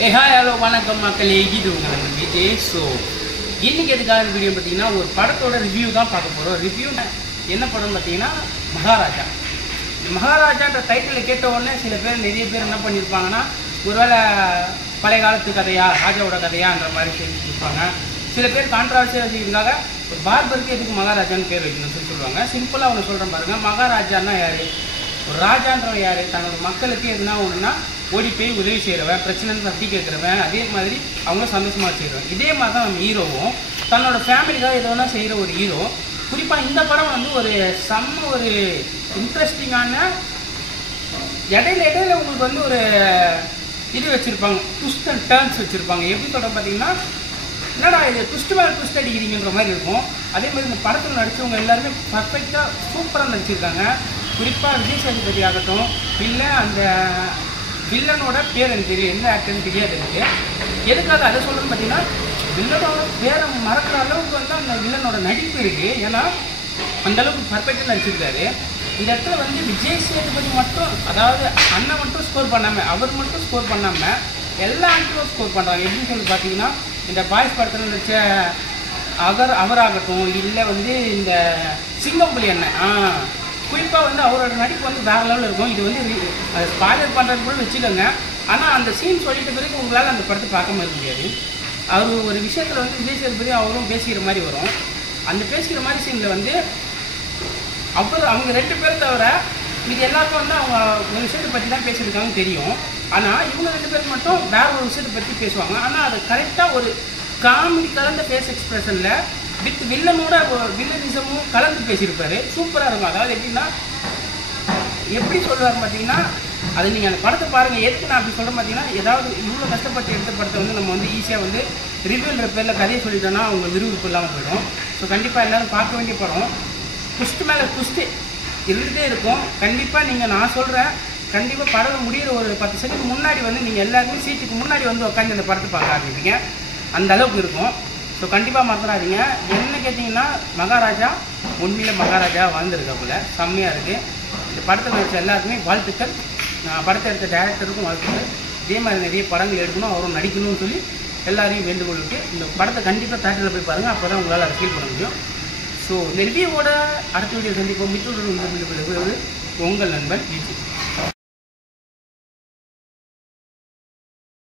Hi hello வணக்கம் மக்களே, இது உங்கள் விஜய். ஸோ இன்றைக்கி எதுக்காக வீடியோ பார்த்தீங்கன்னா ஒரு படத்தோட ரிவ்யூ தான் பார்க்க போகிறோம். ரிவ்யூ என்ன படம் பார்த்தீங்கன்னா மகாராஜா. மகாராஜான்ற டைட்டில் கேட்ட உடனே நிறைய பேர் என்ன பண்ணியிருப்பாங்கன்னா, ஒருவேளை பழைய காலத்து கதையா ராஜாவோட கதையான்ற மாதிரி சொல்லியிருப்பாங்க. சில பேர் கான்ட்ராவர்சியாக வச்சுக்கிறதுக்காக ஒரு பார்பருக்கு எதுக்கு மகாராஜான்னு பேர் வைக்கணும்னு சொல்லுவாங்க. சிம்பிளாக ஒன்று சொல்கிறேன் பாருங்கள். மகாராஜான்னா யார்? ஒரு ராஜான்றவன் யார்? தன்னோட மக்களுக்கு எதுனா ஒன்றுனா ஓடி போய் உதவி செய்கிறவன், பிரச்சனைன்னு தட்டி கேட்குறவன், அதே மாதிரி அவங்க சந்தோஷமாக வச்சுக்கிறவன். இதே மாதிரி தான் நம்ம ஹீரோவும் தன்னோட ஃபேமிலிக்காக எதோனா செய்கிற ஒரு ஹீரோ. குறிப்பாக இந்த படம் வந்து ஒரு ஒரு இன்ட்ரெஸ்டிங்கான இடையில உங்களுக்கு வந்து ஒரு இது வச்சுருப்பாங்க, ட்விஸ்ட் அண்ட் டர்ன்ஸ் வச்சுருப்பாங்க. எப்படி சொல்கிறேன் பார்த்தீங்கன்னா, என்னடா இது ட்விஸ்ட் மேலே ட்விஸ்ட் அடிக்கிறீங்கன்ற மாதிரி இருக்கும். அதே மாதிரி இந்த படத்தில் நடித்தவங்க எல்லாருமே பர்ஃபெக்டாக சூப்பராக நடிச்சிருக்காங்க. குறிப்பாக விஜய் சேதுபதி ஆகட்டும், இல்லை அந்த வில்லனோட பேர் எனக்கு தெரியும், எந்த ஆக்டர்னு தெரியாது எனக்கு. எதுக்காக அதை சொல்கிறேன்னு பார்த்தீங்கன்னா, வில்லனோட பேரை மறக்கிற அளவுக்கு வந்து அந்த வில்லனோட நடிப்பு இருக்குது. ஏன்னா அந்தளவுக்கு பர்ஃபெக்டாக நடிச்சிருக்காரு. இந்த இடத்துல வந்து விஜய் சேதுபதி மட்டும், அதாவது அண்ணன் மட்டும் ஸ்கோர் பண்ணாமல், அவர் மட்டும் ஸ்கோர் பண்ணாமல் எல்லா ஆக்டரும் ஸ்கோர் பண்ணுறாங்க. எப்படின்னு சொல்லி பார்த்தீங்கன்னா, இந்த பாய்ஸ் படத்தில் நடித்த அவராகட்டும், இல்லை வந்து இந்த சிங்கம்புலி அண்ணன், குறிப்பாக வந்து அவரோட நடிப்பு வந்து வேறு லெவலில் இருக்கும். இது வந்து ஸ்பாய்லர் பண்ணுறது கூட வச்சுக்கோங்க. ஆனால் அந்த சீன் சொல்லிட்ட பிறகு உங்களால் அந்த படத்தை பார்க்காம இருக்க முடியாது. அவர் ஒரு விஷயத்தில் வந்து விஜய் சேதுபதி அவரும் பேசிக்கிற மாதிரி வரும். அந்த பேசிக்கிற மாதிரி சீனில் வந்து அவங்க ரெண்டு பேரும் தவிர இது எல்லாருக்கும் வந்து அவங்க ஒரு விஷயத்தை பற்றி தான் பேசியிருக்காங்கன்னு தெரியும். ஆனால் இவங்க ரெண்டு பேருக்கு மட்டும் வேற ஒரு விஷயத்தை பற்றி பேசுவாங்க. ஆனால் அதை கரெக்டாக ஒரு காமெடி கலந்த ஃபேஸ் எக்ஸ்பிரஷனில் வித் வில்லனோட வில்லனிசமும் கலந்து பேசியிருப்பாரு. சூப்பராக இருக்கும். அதாவது எப்படின்னா, எப்படி சொல்லுவார் பார்த்தீங்கன்னா, அது நீங்கள் அந்த படத்தை பாருங்கள். எதுக்கு நான் அப்படி சொல்கிறேன் பார்த்தீங்கன்னா, ஏதாவது இவ்வளோ கஷ்டப்பட்டு எடுத்த படத்தை வந்து நம்ம வந்து ஈஸியாக வந்து ரிவ்யூன்ற பேரில் கதையை சொல்லிட்டோன்னா அவங்க விரும்பு இல்லாமல் போயிடும். ஸோ கண்டிப்பாக எல்லோரும் பார்க்க வேண்டிய படம். குஸ்ட் மேலே குஸ்ட்டு இருந்துகிட்டே இருக்கும். கண்டிப்பாக நீங்கள், நான் சொல்கிறேன், கண்டிப்பாக படம் முடிகிற ஒரு 10 செகண்ட் முன்னாடி வந்து நீங்கள் எல்லாருமே சீட்டுக்கு முன்னாடி வந்து உட்காந்து அந்த படத்தை பார்க்க ஆரம்பிப்பீங்க. அந்த அளவுக்கு இருக்கும். ஸோ கண்டிப்பாக மறந்துடாதீங்க. என்ன கேட்டிங்கன்னா, மகாராஜா உண்மையில் மகாராஜா வாழ்ந்துருக்காப்புல செம்மையாக இருக்குது. இந்த படத்தில் நடித்த எல்லாருக்குமே வாழ்த்துக்கள். படத்தை எடுத்த டைரக்டருக்கும் வாழ்த்துக்கள். இதே மாதிரி நிறைய படங்கள் எடுக்கணும், அவரும் நடிக்கணும்னு சொல்லி எல்லாரையும் வேண்டுகோள் இருக்குது. இந்த படத்தை கண்டிப்பாக தேட்டரில் போய் பாருங்கள். அப்போ தான் உங்களால் அதை ஃபீல் பண்ண முடியும். ஸோ இந்த ரிவ்யூவோட அடுத்த வீடியோ சந்திப்போம். மித்தோடு உங்கள் நண்பன் விஜய்.